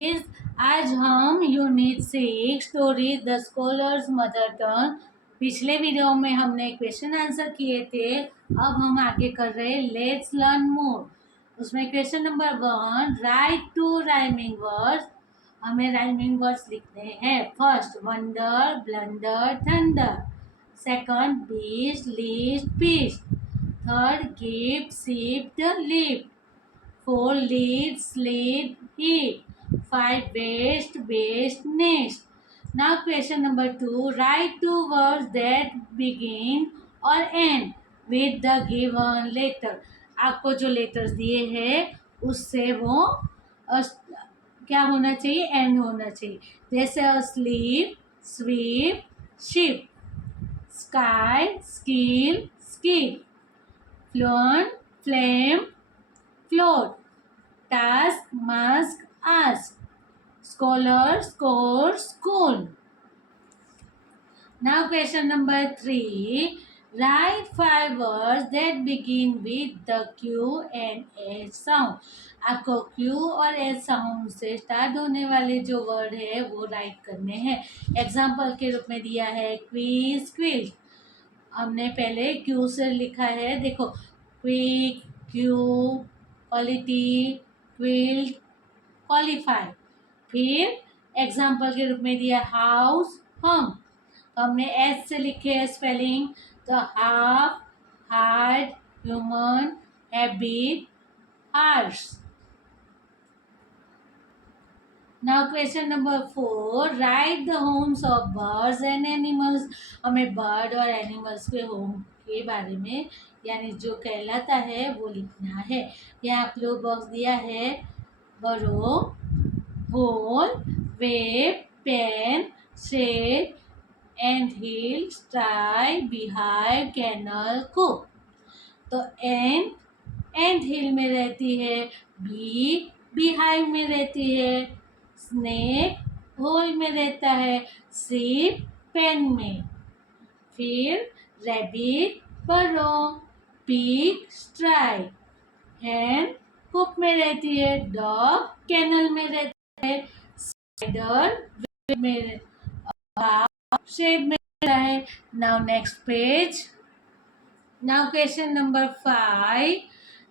इस आज हम unit 6 story the scholars mother tongue. पिछले वीडियो में हमने क्वेश्चन आंसर किए थे। अब हम आगे कर रहे हैं लेट्स लर्न मोर। उसमें question number 1, write to rhyming words. हमें राइमिंग वर्ड्स लिखने हैं। First, wonder, blunder, thunder. Second, beast, least, priest. Third, gift, sipped, lift. 4, lead, slid, heat. 5, waste, waste, nest. Now question number 2, write two words that begin or end with the given letter. आपको जो letters दिए हैं उससे वो क्या होना चाहिए, and होना चाहिए। जैसे sleep, sweep, ship. Sky, skill, skip. Flown, flame, float. Task, mask, ask. Scholar, score, school. Now question number 3. Write 5 words that begin with the Q and H sound. आपको Q और H साउंड से start होने वाले जो word है वो right करने हैं। एग्जाम्पल के रूप में दिया है क्वीज, क्विज। हमने पहले Q से लिखा है, देखो quick, Q, quality, quilt, qualify. फिर एग्जाम्पल के रूप में दिया हाउस, हम। हमने एस से लिखे है स्पेलिंग, तो half, hard, human, habit, harsh. Now question number 4, right the homes of birds and animals. हमें बर्ड और एनिमल्स के होम के बारे में यानी जो कहलाता है वो लिखना है। यहाँ ब्लू बॉक्स दिया है, burrow, hole, web, pen, shed, ant hill, sty, beehive, kennel, cook. तो एंड हिल में रहती है, बी बिहाइव में रहती है, स्नेक होल में रहता है, सीप पेन में। फिर रैबिट बरो, पिग स्ट्राई, हैन कुक में रहती है, डॉग कैनल में रहता है, स्पाइडर में, शेड में रहता है। Now next page. Now question number 5,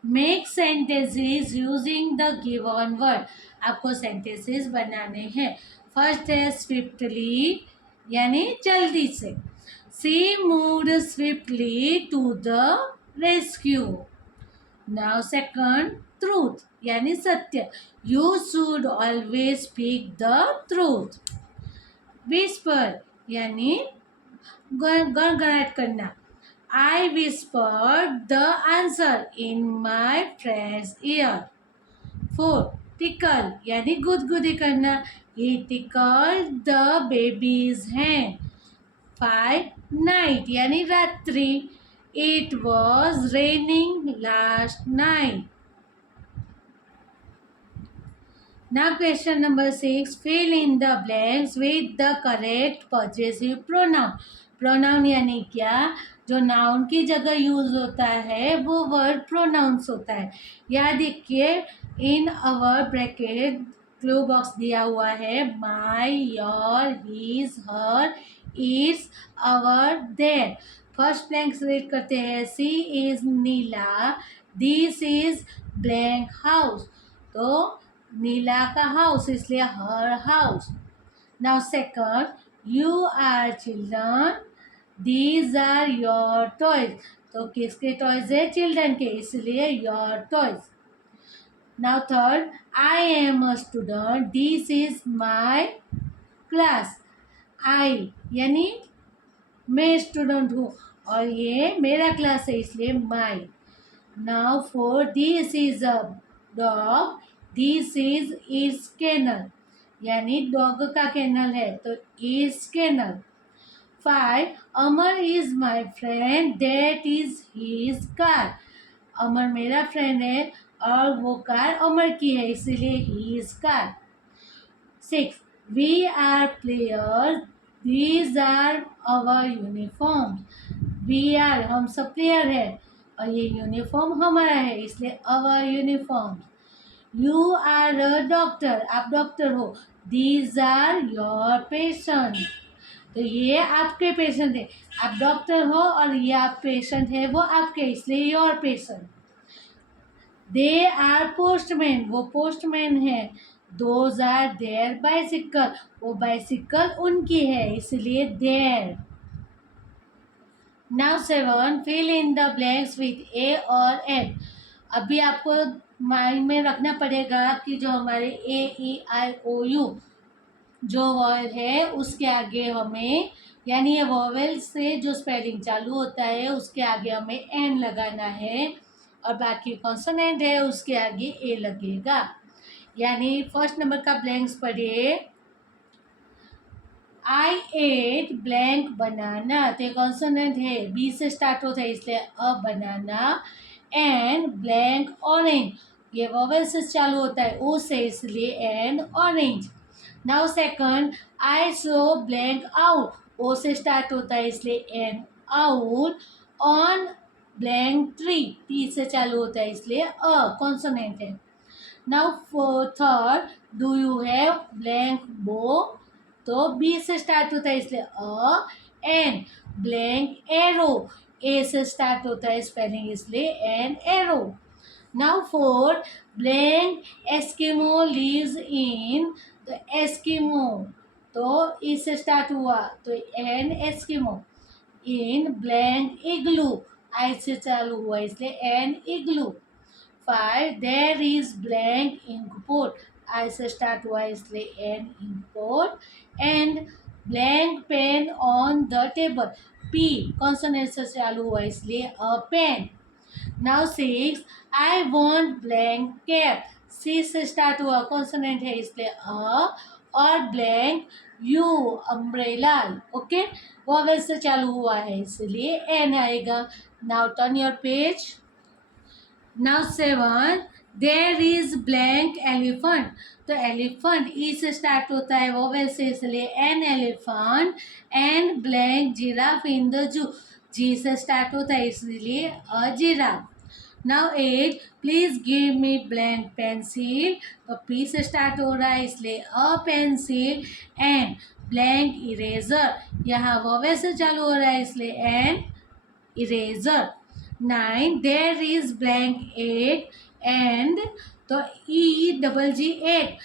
make sentences using the given word. आपको सेंटेंसेस बनाने हैं। फर्स्ट है स्विफ्टली, यानी जल्दी से। She moved swiftly to the rescue. Now second, truth यानी सत्य। You should always speak the truth. Whisper यानी गड़गड़ाहट करना। I whispered the answer in my friend's ear. 4, tickle यानी गुदगुदी करना। He tickled the baby's hand. 5, night यानी रात्रि। It was raining last night. Now question number 6, fill in the blanks with the correct possessive pronoun. Pronoun यानी क्या, जो noun की जगह यूज होता है वो वर्ड प्रोनाउंस होता है। यहाँ देखिए in our bracket clue box दिया हुआ है, my, your, his, her, its, our, their. First blank select करते हैं, she is Neela, this is blank house. तो नीला का हाउस इसलिए her house. Now second, you are children, these are your toys. तो किसके टॉयज है, चिल्ड्रन के, इसलिए your toys. Now third, I am a student, this is my class. I यानी मैं स्टूडेंट हूँ और ये मेरा क्लास है इसलिए my. Now four, this is a dog, this is its kennel, यानी डॉग का केनल है तो its kennel. 5, Amar is my friend, that is his car. Amar मेरा फ्रेंड है और वो कार अमर की है इसीलिए his car. 6, we are players, these are our uniform. We are हम सब प्लेयर है और ये यूनिफॉर्म हमारा है इसलिए our uniform. You are a doctor, आप डॉक्टर हो। दीज आर योर पेशेंट, तो ये आपके पेशेंट है। आप डॉक्टर हो और ये आप पेशेंट है वो आपके, इसलिए your patient. They are postman, वो पोस्टमैन है। दोज आर देयर बाइसिकल, वो बाइसिकल उनकी है, इसलिए their. Now 7, fill in the blanks with a और एन। अभी आपको माइंड में रखना पड़ेगा कि जो हमारे ए ई आई ओ यू जो वॉवल है उसके आगे हमें, यानी ये वॉवल से जो स्पेलिंग चालू होता है उसके आगे हमें एन लगाना है, और बाकी कॉन्सोनेंट है उसके आगे ए लगेगा। यानी फर्स्ट नंबर का ब्लैंक्स पढ़िए। आई एट ब्लैंक बनाना, तो ये कॉन्सोनेंट है, बी से स्टार्ट होता है इसलिए a banana. And blank orange, ये वॉवल से चालू होता है ओ से, इसलिए and orange. Now second, I saw blank out, O से स्टार्ट होता है इसलिए and out. On blank tree, T से चालू होता है इसलिए अ कॉन्सोनेंट है। Now third, do you have blank bow, तो बी से स्टार्ट होता है इसलिए a. An blank arrow, A से स्टार्ट होता है स्पेलिंग इसलिए an arrow. Now four, blank Eskimo lives in, तो एस्किमो, तो ई से स्टार्ट हुआ तो an Eskimo. In blank igloo, I से चालू हुआ इसलिए an igloo. 5, there is blank inkpot, I से स्टार्ट हुआ इसलिए an inkpot. And blank pen on the table, P consonant से चालू हुआ इसलिए a pen. Now 6, I want blank cap, C से स्टार्ट हुआ कॉन्सोनेंट है इसलिए अ, और blank you umbrella, okay vowel से चालू हुआ है इसलिए एन आएगा। Now turn your page. Now 7, there is blank elephant, तो एलिफेंट ई से स्टार्ट होता है वोवेल से इसलिए an elephant. And blank giraffe in the zoo, G से स्टार्ट होता है इसलिए a giraffe. Now 8, please give me blank pencil, तो पी से स्टार्ट हो रहा है इसलिए a pencil. And blank eraser, यहाँ वोवेल से चालू हो रहा है इसलिए an eraser. 9, there is blank egg, and तो E double G egg,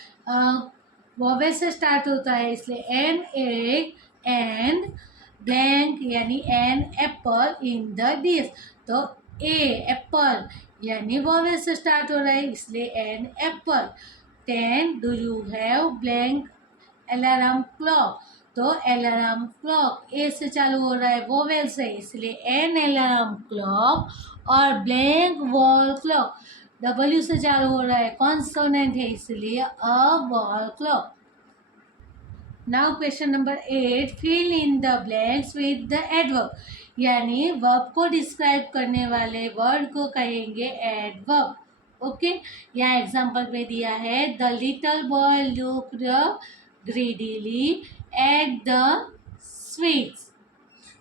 vowel से स्टार्ट होता है इसलिए एन एग। एंड ब्लैंक यानी an apple in the dish, तो ए एप्पल यानी वॉवेल से स्टार्ट हो रहा है इसलिए an apple. 10, do you have blank alarm clock, तो अलार्म क्लॉक ए से चालू हो रहा है वोवेल से इसलिए एन अलार्म क्लॉक। और ब्लैंक वॉल क्लॉक, डब्ल्यू से चालू हो रहा है कॉन्सोनेंट है इसलिए a wall clock. Now question number 8, fill in the blanks with the adverb, यानी वर्ब को डिस्क्राइब करने वाले वर्ड को कहेंगे एडवर्ब। ओके, यहाँ एग्जाम्पल में दिया है, the little boy looked greedily at the sweets,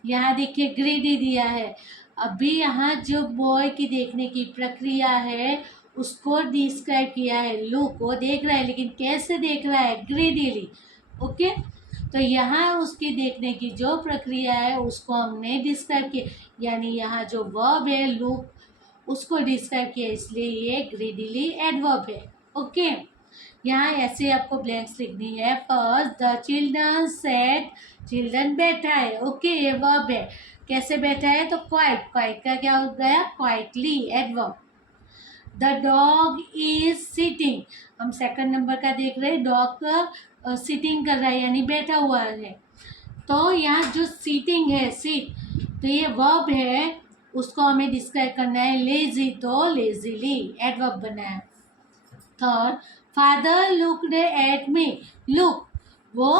यहाँ देखिए ग्रीडी दिया है। अभी यहाँ जो बॉय की देखने की प्रक्रिया है उसको डिस्क्राइब किया है, लुक वो देख रहा है लेकिन कैसे देख रहा है, ग्रीडीली। ओके, तो यहाँ उसकी देखने की जो प्रक्रिया है उसको हमने डिस्क्राइब किया, यानी यहाँ जो वर्ब है लुक उसको डिस्क्राइब किया इसलिए ये ग्रीडीली एडवर्ब है। ओके, यहाँ ऐसे आपको ब्लैंक्स लिखनी है। First, the children set, children बैठा है, ओके ये वर्ब है। कैसे बैठा है, तो क्वाइट, क्वाइट का क्या हो गया, quietly adverb. The dog is sitting, हम सेकंड नंबर का देख रहे हैं, डॉग सिटिंग कर रहा है यानी बैठा हुआ है। तो यहाँ जो सीटिंग है, सीट, तो ये वर्ब है, उसको हमें डिस्क्राइब करना है। लेजी, तो लेजीली एडवर्ब बना है। Third, father looked at me, look वो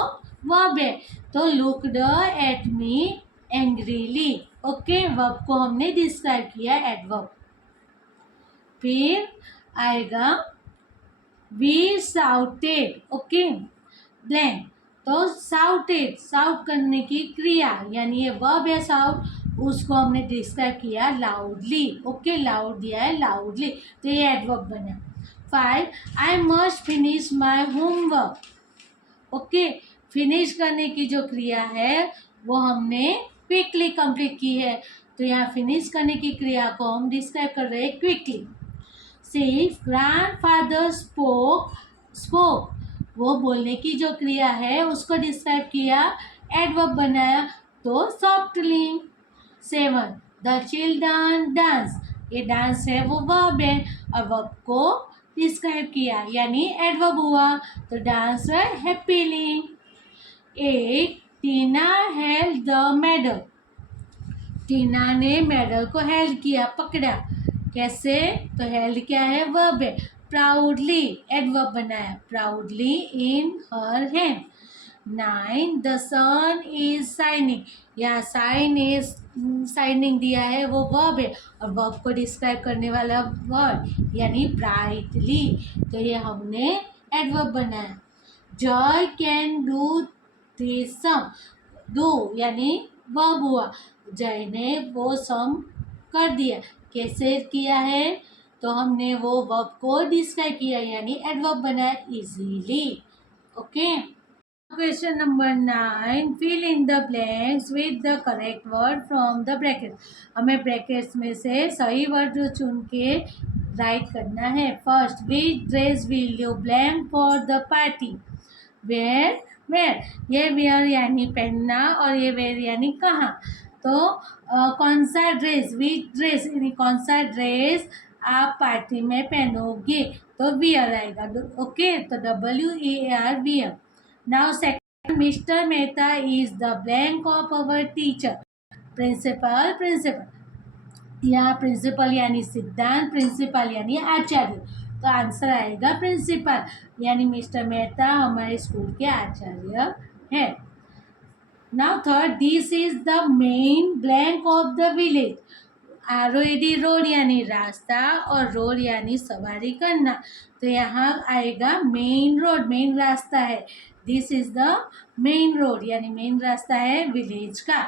वर्ब है, तो looked at me angrily, okay verb को हमने डिस्क्राइब किया एडवर्ब। फिर आएगा वी साउटेड, ओके ब्लैंक, तो साउटेड, साउट करने की क्रिया यानी ये वर्ब है साउट, उसको हमने डिस्क्राइब किया लाउडली, ओके लाउड दिया है लाउडली, तो ये एडवर्ब बना। 5 I must finish my homework. Okay, finish करने की जो क्रिया है वो हमने क्विकली कंप्लीट की है, तो यहाँ फिनिश करने की क्रिया को हम डिस्क्राइब कर रहे हैं क्विकली। 6 ग्रैंडफादर स्पोक, वो बोलने की जो क्रिया है उसको डिस्क्राइब किया, एडवर्ब बनाया तो सॉफ्टली। 7 द चिल्ड्रन डांस, ये डांस है वो वर्ब है और वर्ब को डिस्क्राइब किया यानी एडवर्ब हुआ, तो डांस है happily. 8 Tina held the medal, Tina ने मेडल को हेल्ड किया, पकड़ा। कैसे? तो हेल्ड क्या है? वर्ब है। प्राउडली एडवर्ब बनाया, proudly in her hand. 9 the sun is shining, यहाँ साइन इज शाइनिंग दिया है वो वर्ब है और वर्ब को डिस्क्राइब करने वाला वर्ड यानी ब्राइटली, तो ये हमने एडवर्ब बनाया। Joy can do this sum, do यानी वर्ब हुआ, जय ने वो सम कर दिया। कैसे किया है? तो हमने वो वर्ब को डिस्क्राइब किया यानी एडवर्ब बनाया easily. Okay, question number 9 fill in the blanks with the correct word from the brackets, हमें ब्रैकेट्स में से सही वर्ड चुन के राइट करना है। First, which dress will you blank for the party? Wear, wear, ये वेयर यानी पहनना और ये वेयर यानी कहाँ, तो कौन सा ड्रेस, विच ड्रेस यानी कौन सा ड्रेस आप पार्टी में पहनोगे, तो वियर आएगा। ओके, तो WEAR, wear. Now second, mister Mehta is the blank of our teacher, principal, principal, यहाँ प्रिंसिपल यानी सिद्धांत, प्रिंसिपल यानी आचार्य, तो आंसर आएगा प्रिंसिपल, यानी मिस्टर मेहता हमारे स्कूल के आचार्य है। Now third, this is the main blank of the village, ROAD road यानी रास्ता और रोड यानी सवारी करना, तो यहाँ आएगा मेन रोड, मेन रास्ता है। This is the main road यानी मेन रास्ता है विलेज का।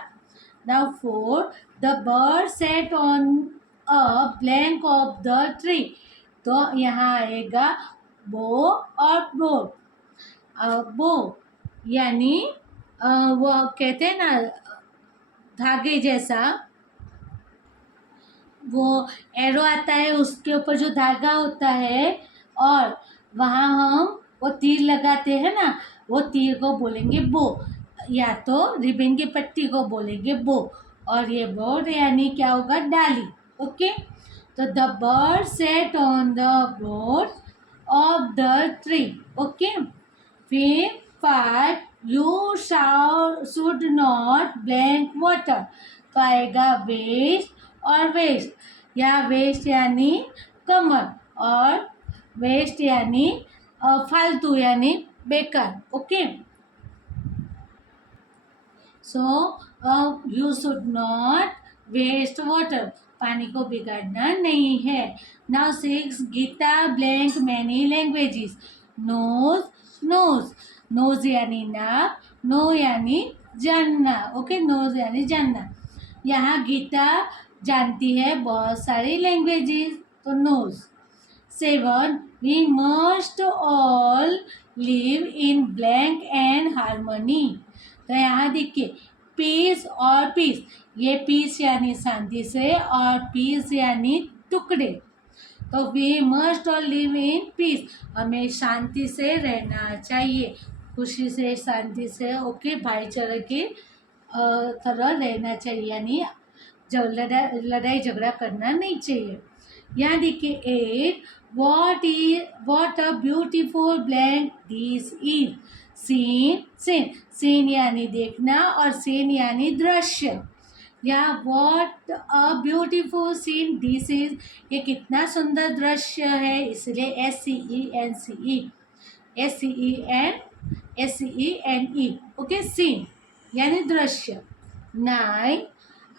Now 4 the bird set on a blank of the tree, तो यहाँ आएगा बो और बोट। बो यानी वो कहते हैं ना धागे जैसा, वो एरो आता है उसके ऊपर जो धागा होता है और वहाँ हम वो तीर लगाते हैं ना, वो तीर को बोलेंगे बो, या तो रिबन की पट्टी को बोलेंगे बो, और ये बोर्ड यानी क्या होगा? डाली। ओके, तो the bird set on the board of the tree. Okay, फिर 5 you should not blank water, तो आएगा वेस्ट और वेस्ट, यहाँ वेस्ट यानी कमर और वेस्ट यानी फालतू यानी बेकार। Okay, so you should not waste water, पानी को बिगाड़ना नहीं है। Now 6 Geeta blank many languages, knows, knows, knows यानी नाक, नो यानी जानना। ओके, नोज यानी जानना, यहाँ गीता जानती है बहुत सारी लैंग्वेजेस, तो knows. 7 we must all live in blank and harmony, तो यहाँ देखिए पीस और पीस, ये पीस यानी शांति से और पीस यानी टुकड़े, तो we must all live in peace, हमें शांति से रहना चाहिए, खुशी से, शांति से, ओके, भाईचारे के तरह रहना चाहिए, यानी जब लड़ाई झगड़ा करना नहीं चाहिए। यहाँ देखिए 8 what a beautiful blank this is, scene, scene, scene यानी देखना और सीन यानी दृश्य, यहाँ what a beautiful scene this is, ये कितना सुंदर दृश्य है, इसलिए SCEN, ओके, सीन यानी दृश्य। 9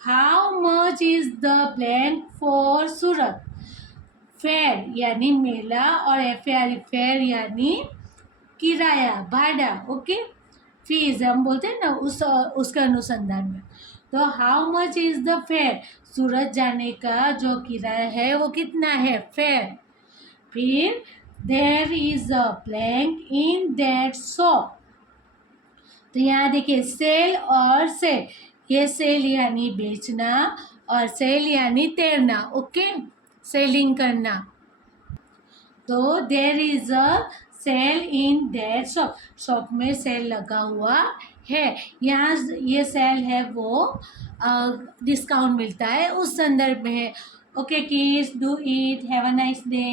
how much is the blank for Surat, fair यानी मेला और फेयर यानी किराया, भाड़ा। ओके, फीस हम बोलते हैं ना उसके अनुसंधान में, तो how much is the fare, Surat जाने का जो किराया है वो कितना है, फेयर। फिर there is a blank in that shop. तो यहाँ देखिए सेल और सेल, ये सेल यानी बेचना और सेल यानी तैरना। ओके, सेलिंग करना। तो there is a sale in that shop, shop में सेल लगा हुआ है। यहाँ ये सेल है वो डिस्काउंट मिलता है उस संदर्भ में है। Okay kids, do it, have a nice day.